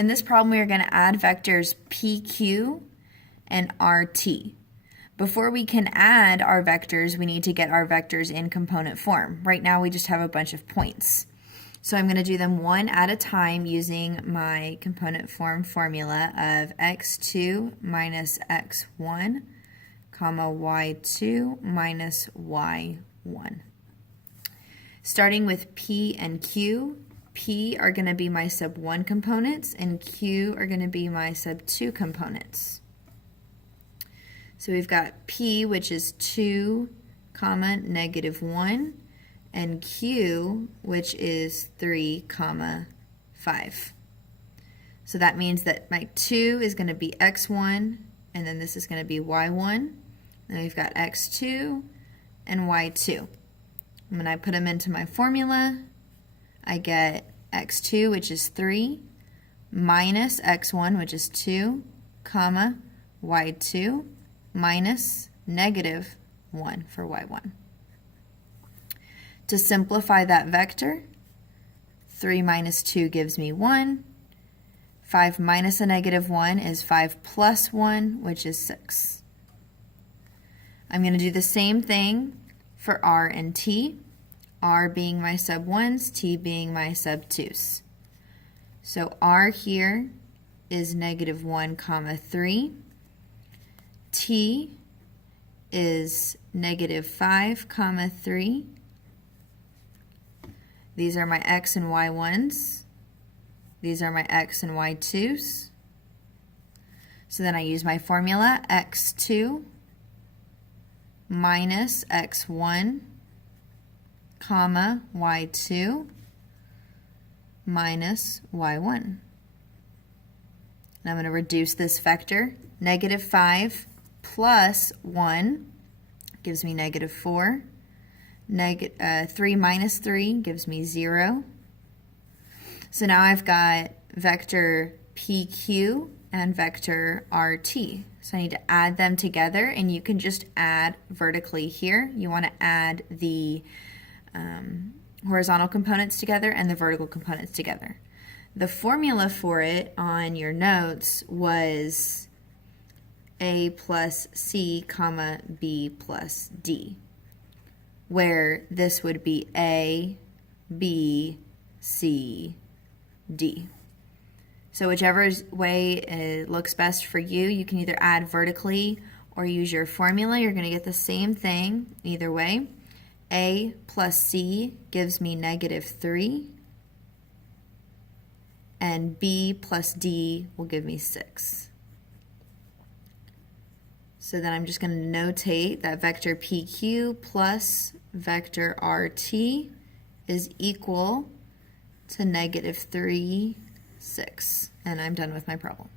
In this problem, we are going to add vectors PQ and RT. Before we can add our vectors, we need to get our vectors in component form. Right now, we just have a bunch of points. So I'm going to do them one at a time using my component form formula of x2 minus x1, comma y2 minus y1. Starting with P and Q, P are going to be my sub 1 components and Q are going to be my sub 2 components. So we've got P, which is 2, comma, negative 1, and Q, which is 3, comma, 5. So that means that my 2 is going to be x1, and then this is going to be y1. Then we've got x2 and y2. When I put them into my formula, I get x2, which is 3, minus x1, which is 2, comma, y2, minus negative 1 for y1. To simplify that vector, 3 minus 2 gives me 1. 5 minus a negative 1 is 5 plus 1, which is 6. I'm going to do the same thing for R and T, R being my sub 1s, T being my sub 2s. So R here is negative 1, comma 3. T is negative 5, comma 3. These are my x and y 1s. These are my x and y 2s. So then I use my formula, x2 minus x1, comma, y2 minus y1. And I'm going to reduce this vector. Negative 5 plus 1 gives me negative 4. 3 minus 3 gives me 0. So now I've got vector PQ and vector RT. So I need to add them together, and you can just add vertically here. You want to add the horizontal components together and the vertical components together. The formula for it on your notes was A plus C, comma, B plus D, where this would be A, B, C, D. So whichever way it looks best for you, you can either add vertically or use your formula. You're going to get the same thing either way. A plus C gives me negative 3, and B plus D will give me 6. So then I'm just going to notate that vector PQ plus vector RT is equal to negative 3, 6. And I'm done with my problem.